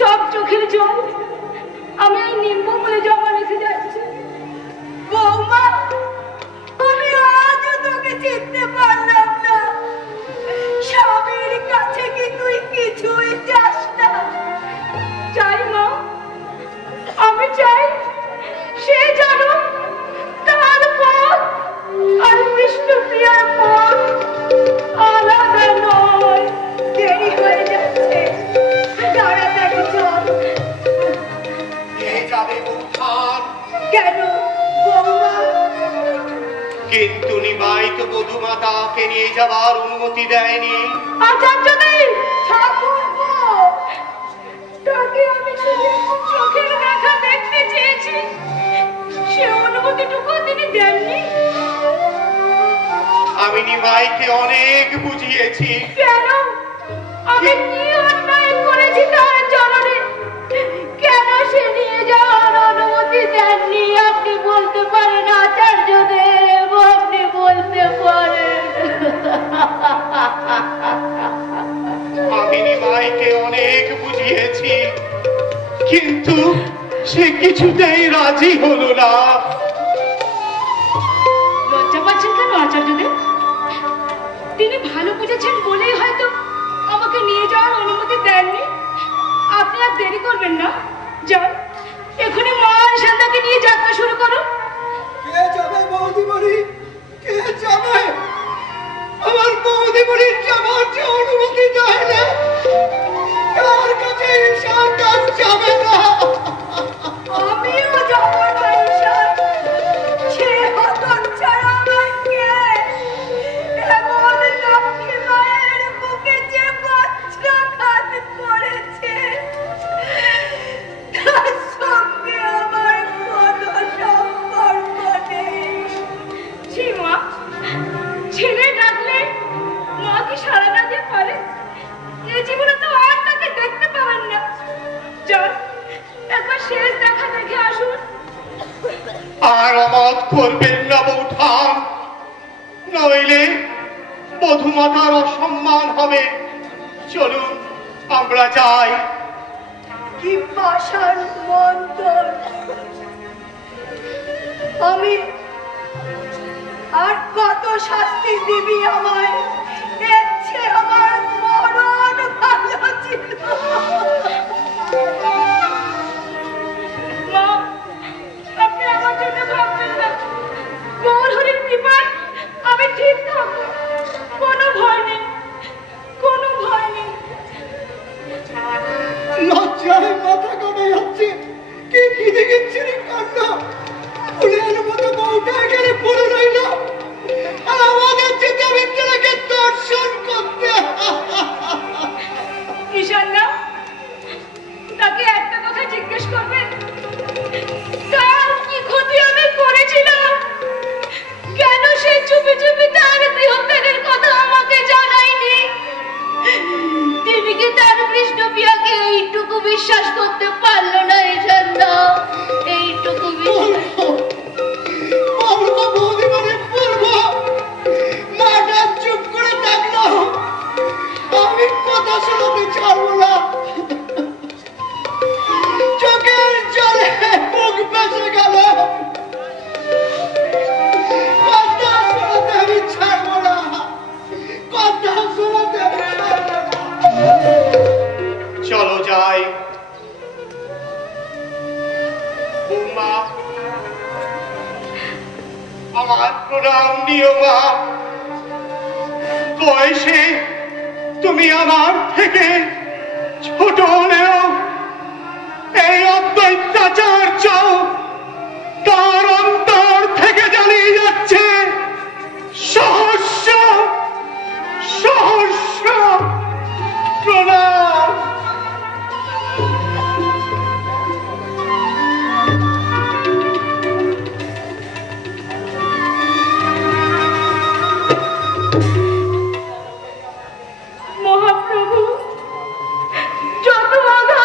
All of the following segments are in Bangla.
সব চোখের জল আমি এই নিম্বমূলে জমা রেখে যাচ্ছি। বৌমা, আমি আজও তোকে চিনতে পারলাম না। স্বামীর কাছে কি তুই কিছুই চাস না? চাই মা, আমি চাই সে জানো তার পথ আর বিষ্ণুপ্রিয়ার পথ আলাদা নয়। দেরি হয়ে যাচ্ছে, তাড়াতাড়ি চল। যাবে বৌঠান। কেন বৌমা? কিন্তু নিমাই তো বধূমাতাকে নিয়ে যাবার অনুমতি দেয়নি। আচার্যদেব, ঠাকুর তাকে আমি শুধু চোখের দেখা দেখতে চেয়েছি, সে অনুমতিটুকু তিনি দেননি। আমি নিমাইকে অনেক বুঝিয়েছি। কেন? আমি কি অন্যায় করেছি তার চরণে? কেন সে নিয়ে যাওয়ার অনুমতি দেননি? আপনি বলতে পারেন আচার্যদেব, আপনি বলতে পারেন। আমি নিমাইকে অনেক বুঝিয়েছি, কিন্তু সে কিছুতেই রাজি হলো না। লজ্জা পাচ্ছেন কেন আচার্যদেব? তিনি ভালো বুঝেছেন বলেই হয়তো আমাকে নিয়ে যাওয়ার অনুমতি দেননি। আপনি আর দেরি করবেন না, যান এখনই মহান সন্ধ্যাকে নিয়ে যাত্রা শুরু করুন। কে যাবে বৌদিমণি? কে যাবে? আমার বৌদিমণির যাবার যে অনুমতি দেয় না, তার কাছে ঈশান দাস যাবে না। আমিও যাব না ঈশান। সে হতচ্ছাড়া আমার কে? এমন লক্ষ্মী মায়ের বুকে যে বজ্রাঘাত করেছে, তার সঙ্গে আমার কোনো সম্পর্ক নেই। সীমা, ছেলে ডাকলে মা কি সাড়া না দিয়ে পারে? এই জীবনে তো আর তাকে দেখতে পাবেন না। যান, একবার শেষ দেখা দেখে আসুন। আর অমত করবেন না বৌঠান, নইলে বধূমাতার অসম্মান হবে। চলুন আমরা যাই। কি পাষাণ মন্তর! আমি আর কত শাস্তি দিবি আমায়? এর চেয়ে আমার মরণ ভালো ছিল। মা, আপনি আমার জন্য ভাববেন না। গৌরহরির কৃপায় আমি ঠিক থাকবো। কোনো ভয় নেই, কোনো ভয় নেই। লজ্জায় মাথা কাটা যাচ্ছে। কি খিদে গেছে কান্ড! ফুলের মতো বউটা এখানে পড়ে রইল, আর আমাদের যেতে ভিতরে দর্শন করতে। ঈশান্না, তাকে একটা কথা জিজ্ঞেস করবেন, তার কি ক্ষতি আমি করেছিলাম? কেন সে চুপি চুপি তার গৃহত্যাগের কথা আমাকে জানায়নি? তিনি কি তার বিষ্ণুপ্রিয়াকে এইটুকু বিশ্বাস করতে পারলো না? ঈশান্না, এইটুকু বিশ্বাস। বলবো বৌদিমণি, বলবো। মাটা চুপ করে থাকলো, আমি কথা শোনাতে ছাড়বো না। চোখের জলে মুখ ভেসে গেল, কথা শোনাতে আমি ছাড়বো না, কথা শোনাতে আমি ছাড়বো না। চলো যাই। বৌমা, আমার প্রণাম নিও মা। বয়সে তুমি আমার থেকে ছোট হলেও এই অদ্বৈতাচার্য তার অন্তর থেকে জ্বালিয়ে যাচ্ছে সহস্র সহস্র প্রণাম। মহাপ্রভু, যত আঘাত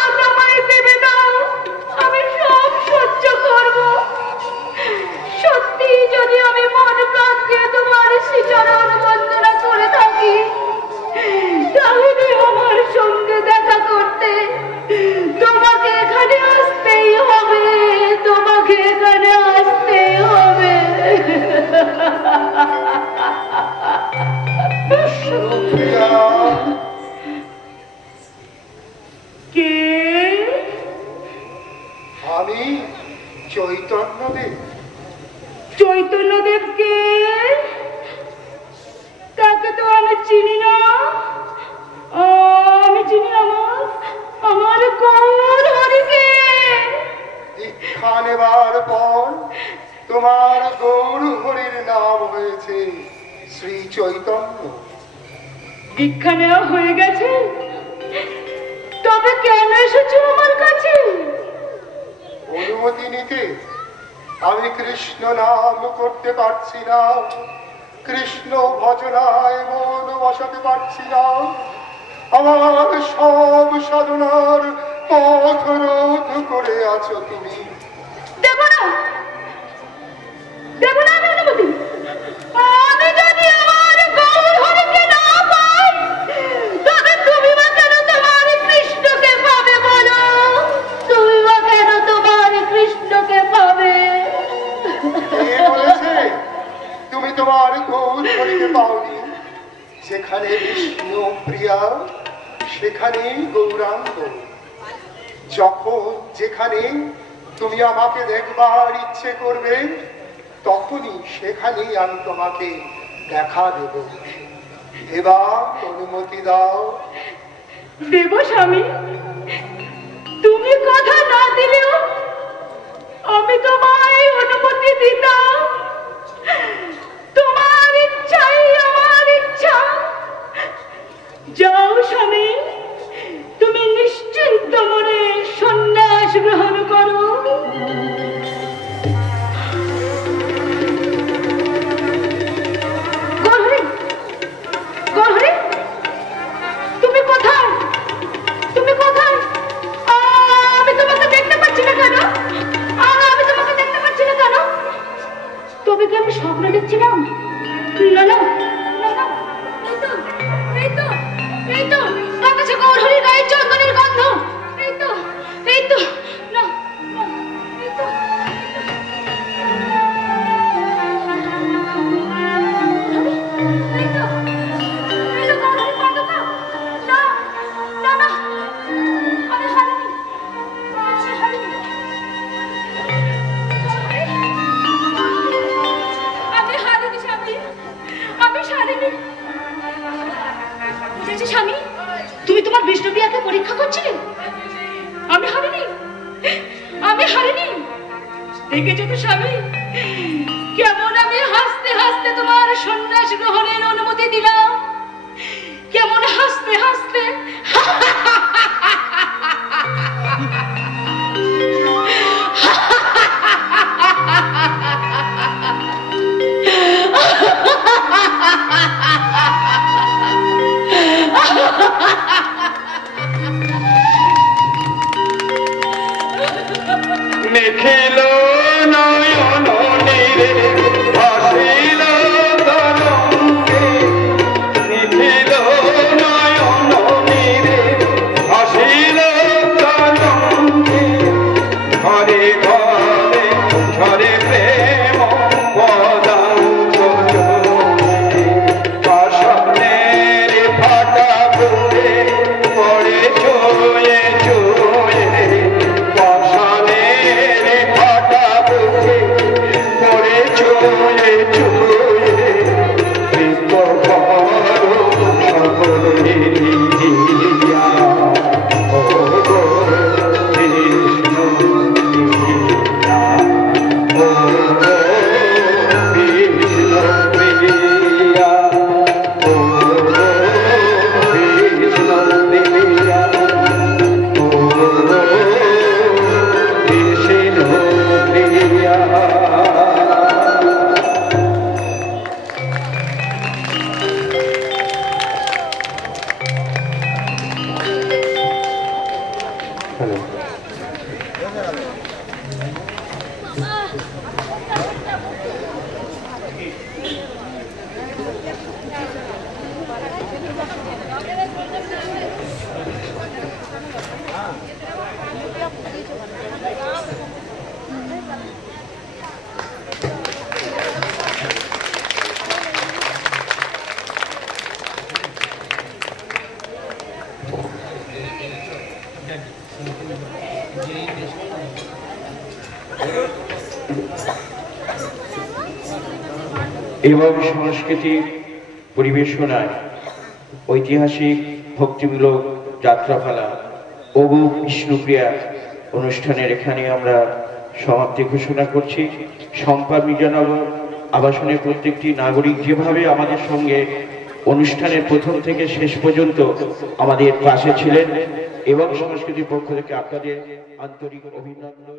আপনি চৈতন্যদেব? চৈতন্যদেবকে? তাকে তো আমি চিনি না। আমি চিনি আমার গৌর হরিকে। দীক্ষা নেবার পর তোমার গৌর হরির নাম হয়েছে শ্রী চৈতন্য। দীক্ষা নেওয়া হয়ে গেছে? তবে কেন এসেছো আমার কাছে? অনুমতি নিতে। আমি কৃষ্ণ নাম করতে পারছি না, কৃষ্ণ ভজনায় মন বসাতে পারছি না। আমার সব সাধনার পথ রোধ করে আছো তুমি। দেব না, দেব না আমি অনুমতি। আমি যদি আমার গৌর হরিকে না পাই, তবে তুমি বা কেন তোমার কৃষ্ণকে পাবে বলো? তুমি বা কেন তোমার কৃষ্ণকে পাবে? কে বলেছে তুমি তোমার গৌর হরিকে পাওনি? যেখানে বিষ্ণু প্রিয়া সেখানেই গৌরাঙ্গ। যখন যেখানে তুমি আমাকে দেখবার ইচ্ছে করবে, তখনই সেখানেই আমি তোমাকে দেখা দেব। এবার অনুমতি দাও। দেব স্বামী, তুমি কথা না দিলেও আমি তোমায় অনুমতি দিতাম। তোমার ইচ্ছাই আমার ইচ্ছা। যাও স্বামী, তুমি নিশ্চিন্ত মনে সন্ন্যাস গ্রহণ করো। গৌরহরি, গৌরহরি, তুমি কোথায়? তুমি কোথায়? আমি তোমাকে দেখতে পাচ্ছি না কেন? আমি তোমাকে দেখতে পাচ্ছি না কেন? তবে কি আমি স্বপ্ন দেখছিলাম? না না না না, এই তো এই তো এই তো বাতাসে গৌরহরির গায়ের চন্দনের গন্ধ। এই তো এই তো, না না, এই তো এই তো এই তো গৌরহরির পতাকা। না না না, আমি হারিনি, আমি হারিনি। আমি হারিনি স্বামী, আমি হারিনি। বুঝেছি স্বামী, তুমি তোমার বিষ্ণুপ্রিয়াকে পরীক্ষা করছিলে। আমি হারিনি, আমি হারিনি। দেখেছো তো স্বামী, কেমন আমি হাসতে হাসতে তোমার সন্ন্যাস গ্রহণের অনুমতি দিলাম। কেমন হাসতে হাসতে। নিখিল নয়ন নীরে ভাসিল তরঙ্গে, নিখিল নয়ন নীরে ভাসিল তরঙ্গে। ঘরে ঘরে ঝরে প্রেম পদাঙ্গজলে, পাষাণের ফাটা বুকে পড়ে চয়ে চয়ে। পাষাণের ফাটা বুকে পড়ে চয়ে চয়ে। বিপদ সকলে দিয়া, ও গো কৃষ্ণ দিয়া, ও গো কৃষ্ণ দিয়া, ও গো কৃষ্ণ দিয়া, ও গো কৃষ্ণ দিয়া। এবং সংস্কৃতি পরিবেশনায় ঐতিহাসিক ভক্তিমূলক যাত্রাপালা ওগো বিষ্ণুপ্রিয়া অনুষ্ঠানের এখানে আমরা সমাপ্তি ঘোষণা করছি। শম্পা মির্জানগর আবাসনের প্রত্যেকটি নাগরিক যেভাবে আমাদের সঙ্গে অনুষ্ঠানের প্রথম থেকে শেষ পর্যন্ত আমাদের পাশে ছিলেন এবং সংস্কৃতির পক্ষ থেকে আপনাদের আন্তরিক অভিনন্দন।